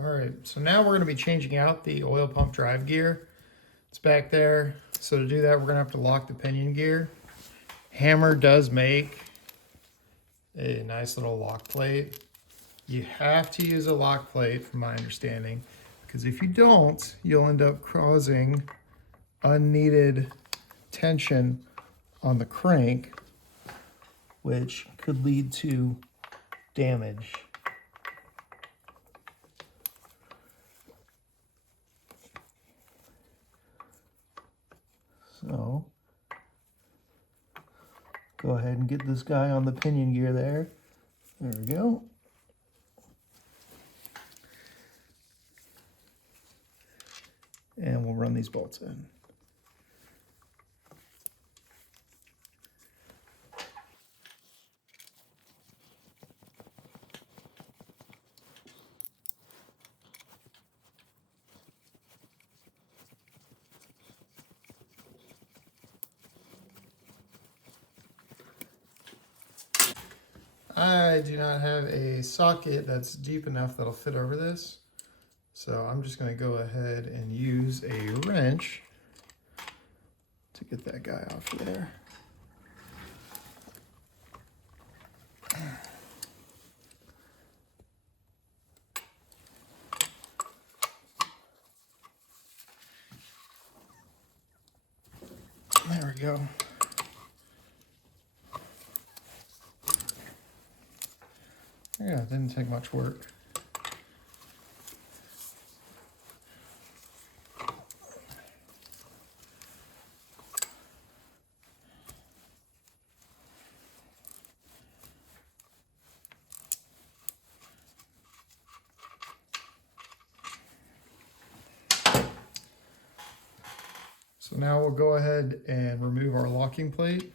All right, so now we're going to be changing out the oil pump drive gear. It's back there. So to do that, we're going to have to lock the pinion gear. Hammer does make a nice little lock plate. You have to use a lock plate from my understanding, because if you don't, you'll end up causing unneeded tension on the crank, which could lead to damage. So go ahead and get this guy on the pinion gear there. There we go. And we'll run these bolts in. I do not have a socket that's deep enough that'll fit over this. So I'm just going to go ahead and use a wrench to get that guy off there. There we go. Yeah, it didn't take much work. So now we'll go ahead and remove our locking plate.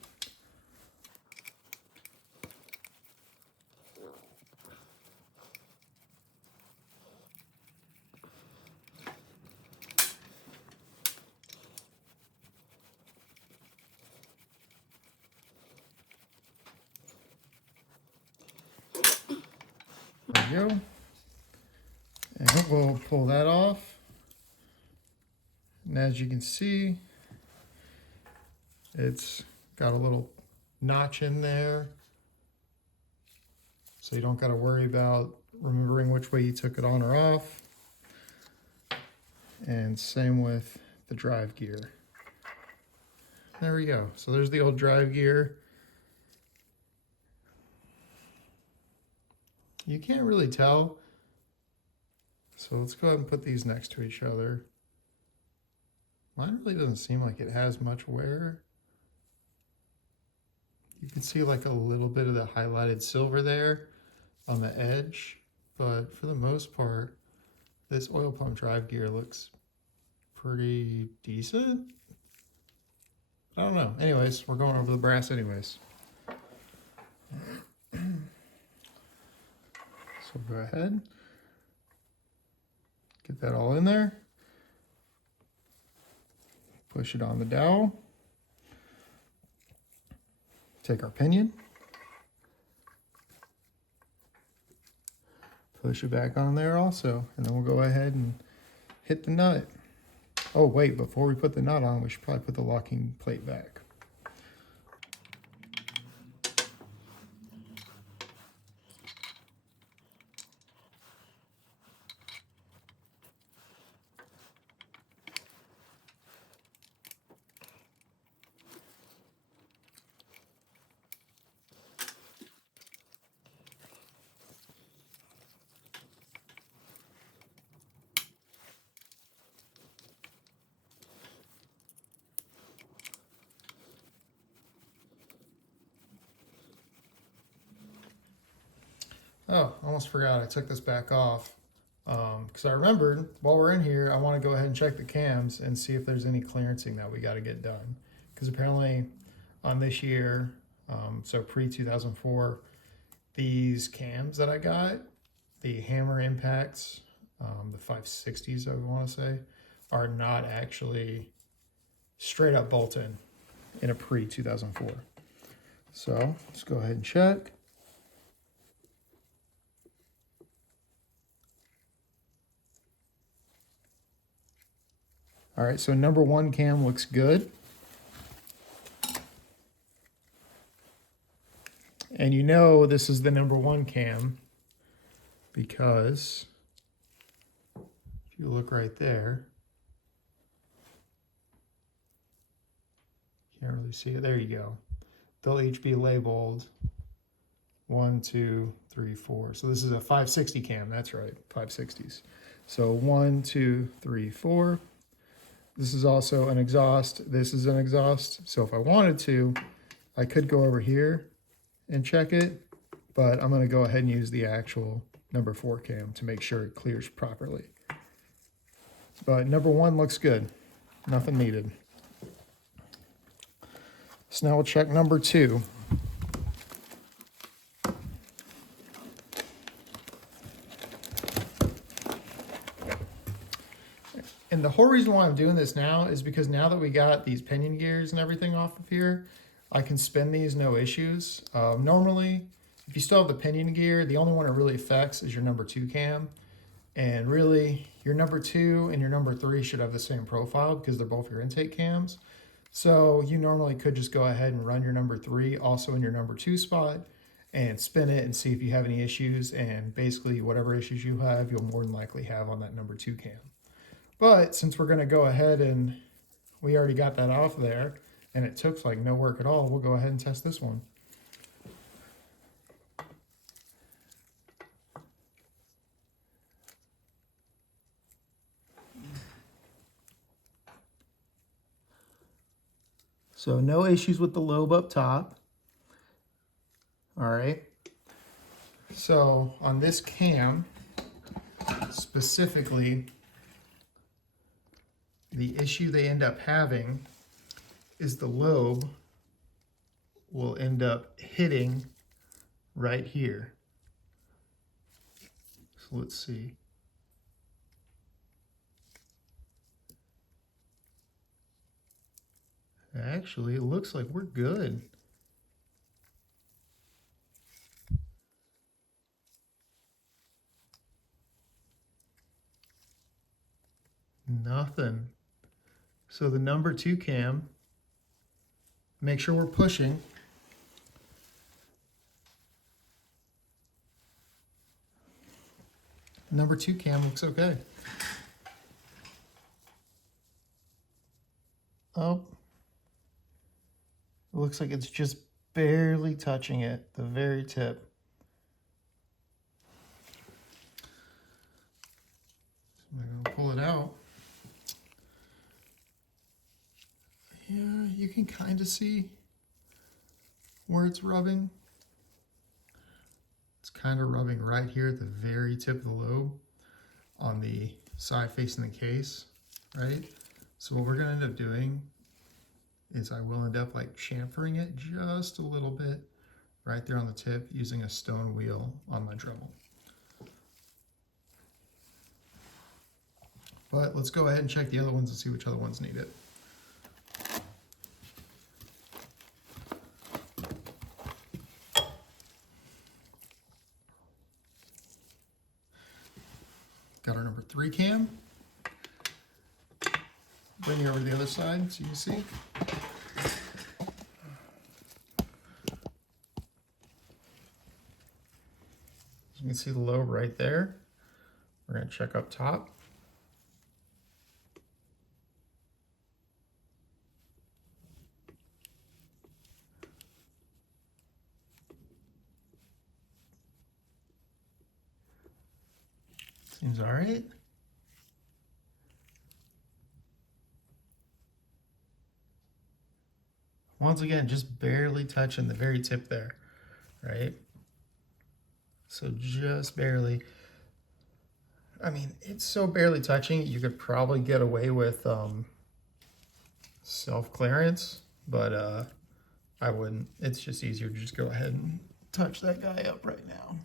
There we go. And we'll pull that off. And as you can see, it's got a little notch in there. So you don't got to worry about remembering which way you took it on or off. And same with the drive gear. There we go. So there's the old drive gear. You can't really tell. So let's go ahead and put these next to each other. Mine really doesn't seem like it has much wear. You can see like a little bit of the highlighted silver there on the edge, but for the most part, this oil pump drive gear looks pretty decent. I don't know. Anyways, we're going over the brass anyways. So go ahead, get that all in there. Push it on the dowel. Take our pinion. Push it back on there also. And then we'll go ahead and hit the nut. Oh wait, before we put the nut on, we should probably put the locking plate back. Oh, almost forgot I took this back off because I remembered while we're in here, I want to go ahead and check the cams and see if there's any clearancing that we got to get done. Because apparently on this year, so pre-2004, these cams that I got, the hammer impacts, the 560s I want to say, are not actually straight up bolt-in in a pre-2004. So let's go ahead and check. All right, so number 1 cam looks good. And you know this is the number 1 cam because if you look right there, can't really see it. There you go. They'll each be labeled 1, 2, 3, 4. So this is a 560 cam. That's right, 560s. So 1, 2, 3, 4. This is also an exhaust. This is an exhaust. So if I wanted to, I could go over here and check it, but I'm going to go ahead and use the actual number 4 cam to make sure it clears properly. But number 1 looks good. Nothing needed. So now we'll check number 2. And the whole reason why I'm doing this now is because now that we got these pinion gears and everything off of here, I can spin these no issues. Normally, if you still have the pinion gear, the only one it really affects is your number 2 cam. And really, your number 2 and your number 3 should have the same profile because they're both your intake cams. So you normally could just go ahead and run your number 3 also in your number 2 spot and spin it and see if you have any issues. And basically, whatever issues you have, you'll more than likely have on that number 2 cam. But since we're going to go ahead and we already got that off there and it took like no work at all, we'll go ahead and test this one. So no issues with the lobe up top. All right. So on this cam specifically, the issue they end up having is the lobe will end up hitting right here. So let's see. Actually, it looks like we're good. Nothing. So the number 2 cam, make sure we're pushing. Number 2 cam looks okay. Oh, it looks like it's just barely touching it, the very tip. So I'm gonna pull it out. Yeah, you can kind of see where it's rubbing. It's kind of rubbing right here at the very tip of the lobe on the side facing the case, right? So what we're gonna end up doing is I will end up like chamfering it just a little bit right there on the tip using a stone wheel on my Dremel. But let's go ahead and check the other ones and see which other ones need it. Got our number 3 cam. Bring you over to the other side so you can see. You can see the lobe right there. We're going to check up top. Seems all right. Once again, just barely touching the very tip there, right? So just barely. I mean, it's so barely touching, you could probably get away with self-clearance, but I wouldn't. It's just easier to just go ahead and touch that guy up right now.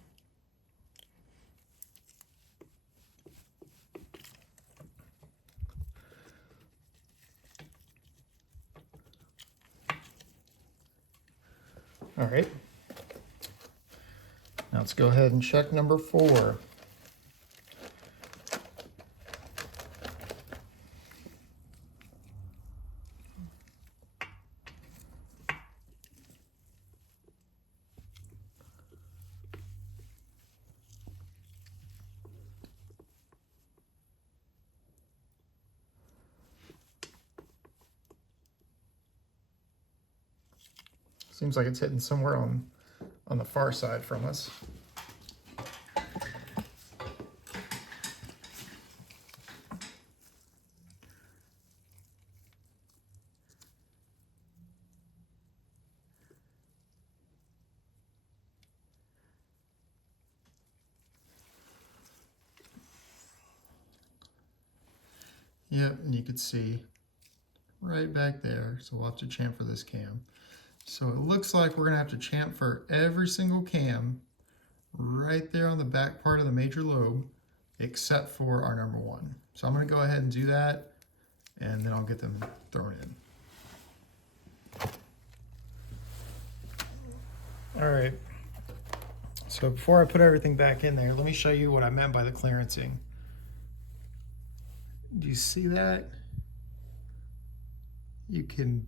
All right. Now let's go ahead and check number 4. Seems like it's hitting somewhere on the far side from us. Yep, and you can see right back there. So we'll have to chamfer this cam. So it looks like we're gonna have to chamfer every single cam right there on the back part of the major lobe, except for our number one. So I'm gonna go ahead and do that, and then I'll get them thrown in. All right, so before I put everything back in there, let me show you what I meant by the clearancing. Do you see that? You can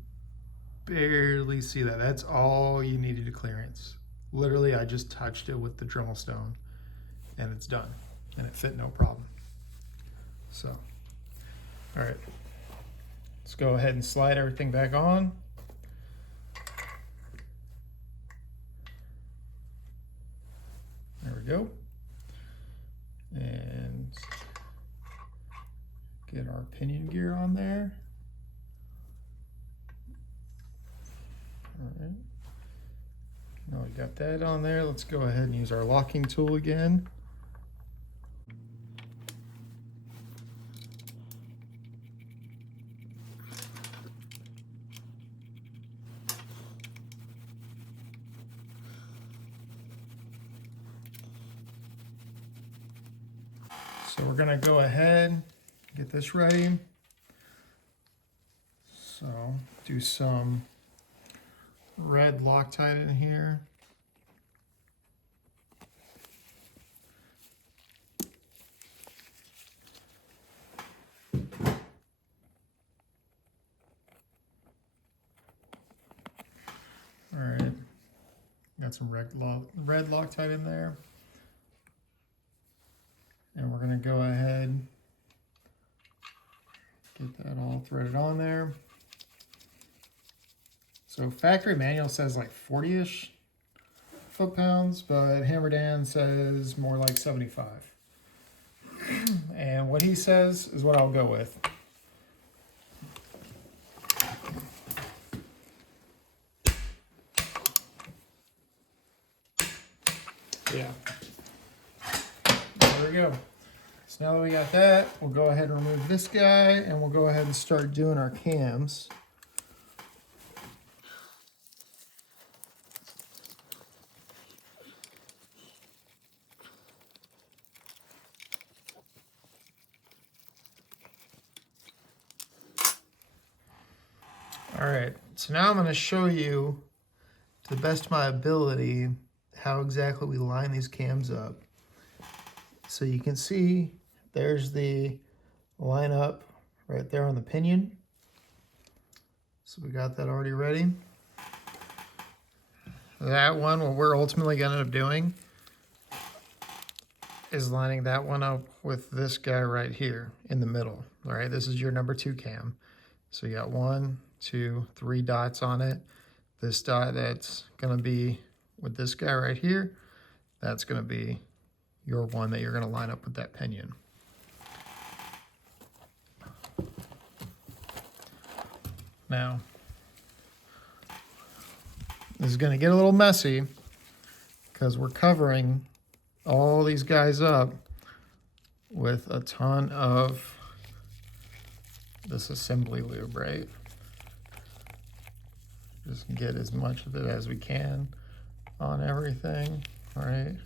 barely see that. That's all you needed to clearance. Literally, I just touched it with the Dremel stone and it's done. And it fit no problem. So, all right. Let's go ahead and slide everything back on. There we go. And get our pinion gear on there. All right. Now we got that on there. Let's go ahead and use our locking tool again. So we're gonna go ahead, get this ready. So do some red Loctite in here. All right, got some red Loctite in there. And we're gonna go ahead, get that all threaded on there. So factory manual says like 40-ish foot-pounds, but Hammer Dan says more like 75. And what he says is what I'll go with. Yeah. There we go. So now that we got that, we'll go ahead and remove this guy and we'll go ahead and start doing our cams. All right, so now I'm going to show you, to the best of my ability, how exactly we line these cams up. So you can see there's the line up right there on the pinion. So we got that already ready. That one, what we're ultimately going to end up doing is lining that one up with this guy right here in the middle. All right, this is your number 2 cam. So you got 1, 2, 3 dots on it. This dot that's going to be with this guy right here, that's going to be your one that you're going to line up with that pinion. Now, this is going to get a little messy because we're covering all these guys up with a ton of this assembly lube, right? Just get as much of it as we can on everything, all right?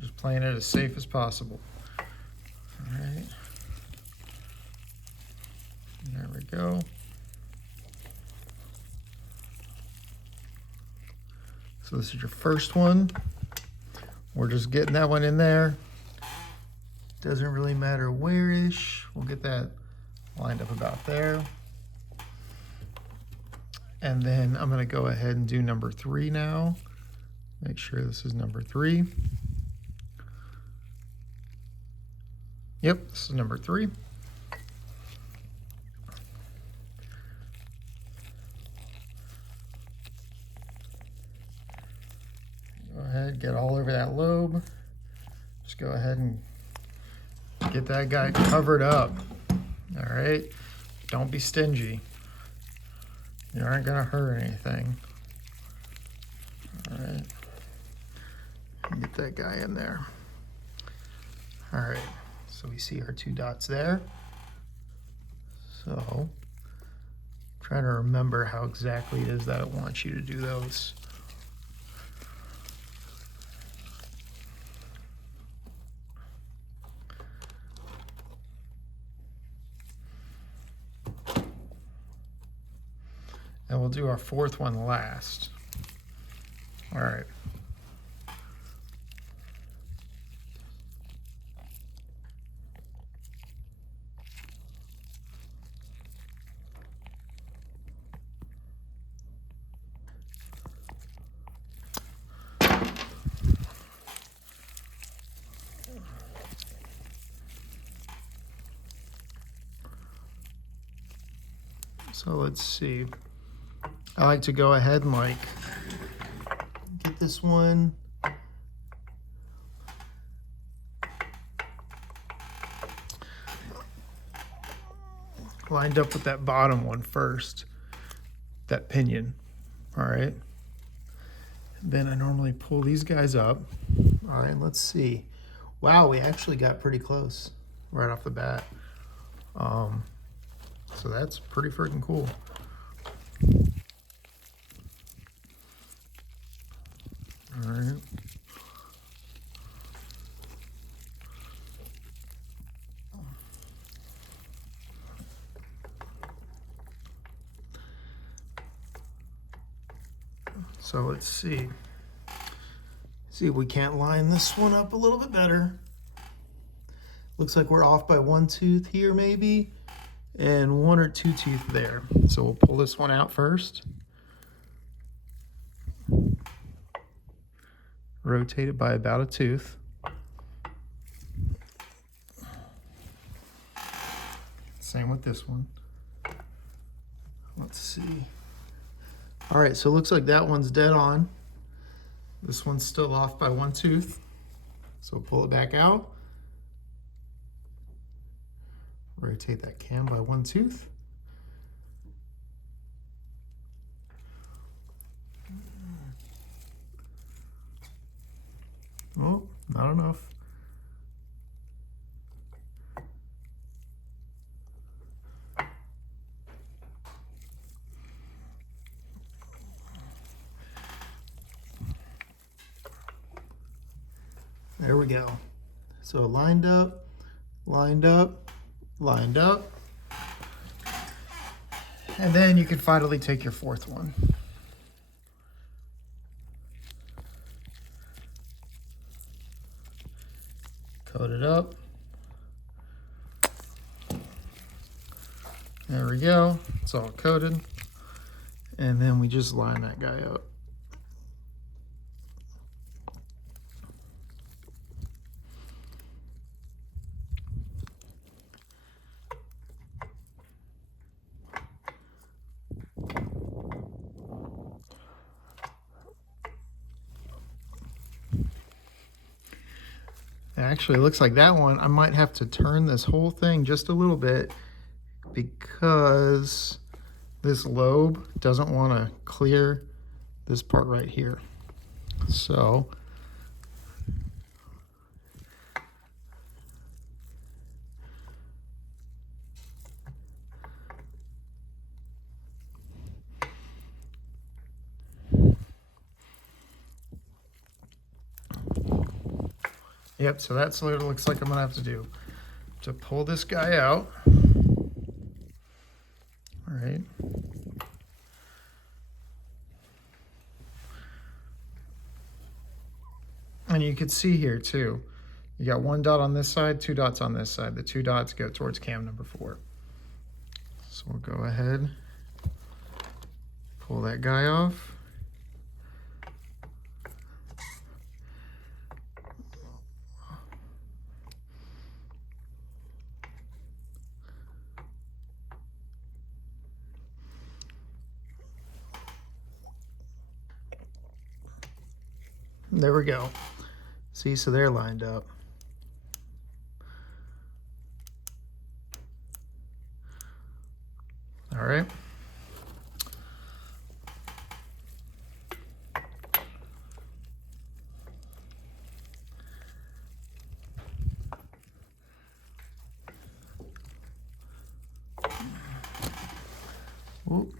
Just playing it as safe as possible. All right. There we go. So this is your first one. We're just getting that one in there. Doesn't really matter where-ish. We'll get that lined up about there. And then I'm going to go ahead and do number 3 now. Make sure this is number 3. Yep, this is number 3. ahead and get that guy covered up. All right, don't be stingy. You aren't gonna hurt anything. All right, get that guy in there. All right, so we see our 2 dots there. So try to remember how exactly it is that it wants you to do those. And we'll do our 4th one last. All right. So let's see. I like to go ahead and like get this one lined up with that bottom one first, that pinion. All right. Then I normally pull these guys up. All right, let's see. Wow, we actually got pretty close right off the bat. So that's pretty freaking cool. All right. So let's see. See if we can't line this one up a little bit better. Looks like we're off by 1 tooth here maybe, and 1 or 2 teeth there. So we'll pull this one out first. Rotate it by about a tooth. Same with this one. Let's see. All right, so it looks like that one's dead on. This one's still off by 1 tooth. So pull it back out. Rotate that cam by 1 tooth. Oh, not enough. There we go. So lined up, lined up, lined up. And then you can finally take your 4th one. Coat it up. There we go. It's all coated. And then we just line that guy up. Actually, it looks like that one, I might have to turn this whole thing just a little bit because this lobe doesn't want to clear this part right here. So yep, so that's what it looks like I'm gonna have to do to pull this guy out. All right. And you can see here too, you got 1 dot on this side, 2 dots on this side. The 2 dots go towards cam number 4. So we'll go ahead, pull that guy off. There we go. See, so they're lined up. All right. Whoop.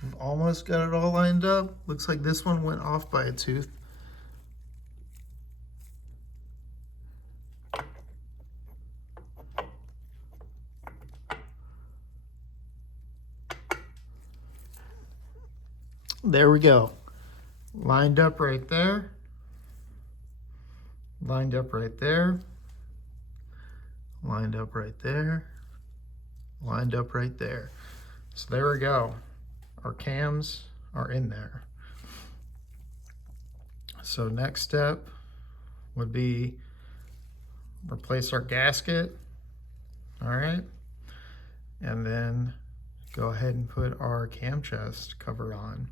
We've almost got it all lined up. Looks like this one went off by a tooth. There we go. Lined up right there. Lined up right there. Lined up right there. Lined up right there. So there we go. Our cams are in there. So next step would be replace our gasket. All right. And then go ahead and put our cam chest cover on.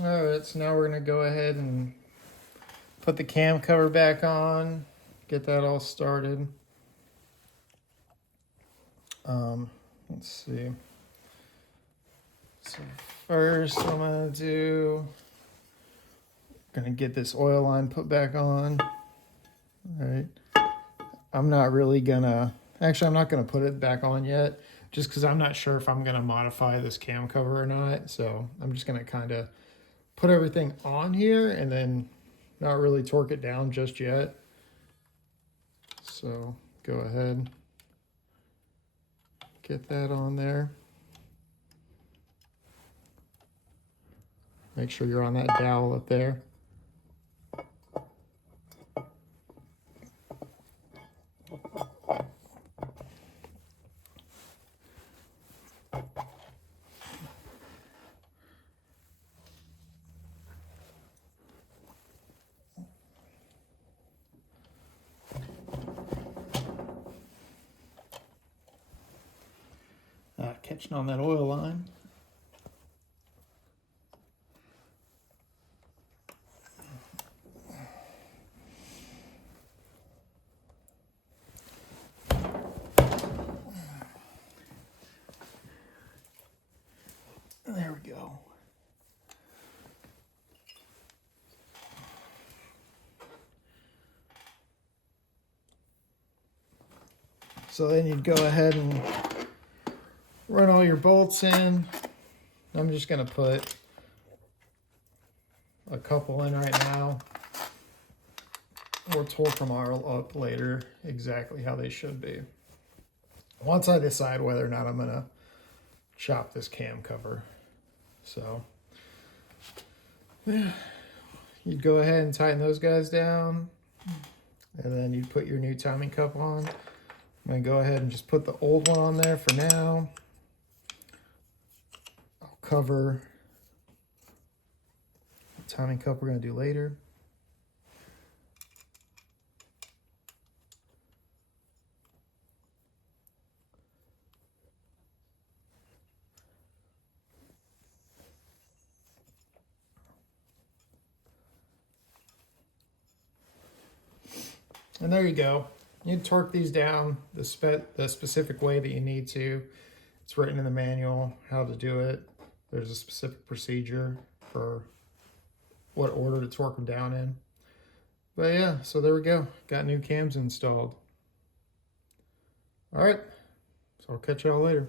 All right, so now we're gonna go ahead and put the cam cover back on, get that all started. Let's see. So first I'm gonna get this oil line put back on. All right. I'm not gonna put it back on yet, just because I'm not sure if I'm gonna modify this cam cover or not. So I'm just gonna kind of put everything on here and then not really torque it down just yet. So go ahead, get that on there. Make sure you're on that dowel up there. Catching on that oil line. There we go. So then you'd go ahead and run all your bolts in. I'm just gonna put a couple in right now. We'll torque them all up later exactly how they should be. Once I decide whether or not I'm gonna chop this cam cover. So yeah, you'd go ahead and tighten those guys down, and then you'd put your new timing cup on. I'm gonna go ahead and just put the old one on there for now. I'll cover the timing cup we're gonna do later. And there you go. You torque these down the specific way that you need to. It's written in the manual how to do it. There's a specific procedure for what order to torque them down in. But yeah, so there we go. Got new cams installed. All right, so I'll catch y'all later.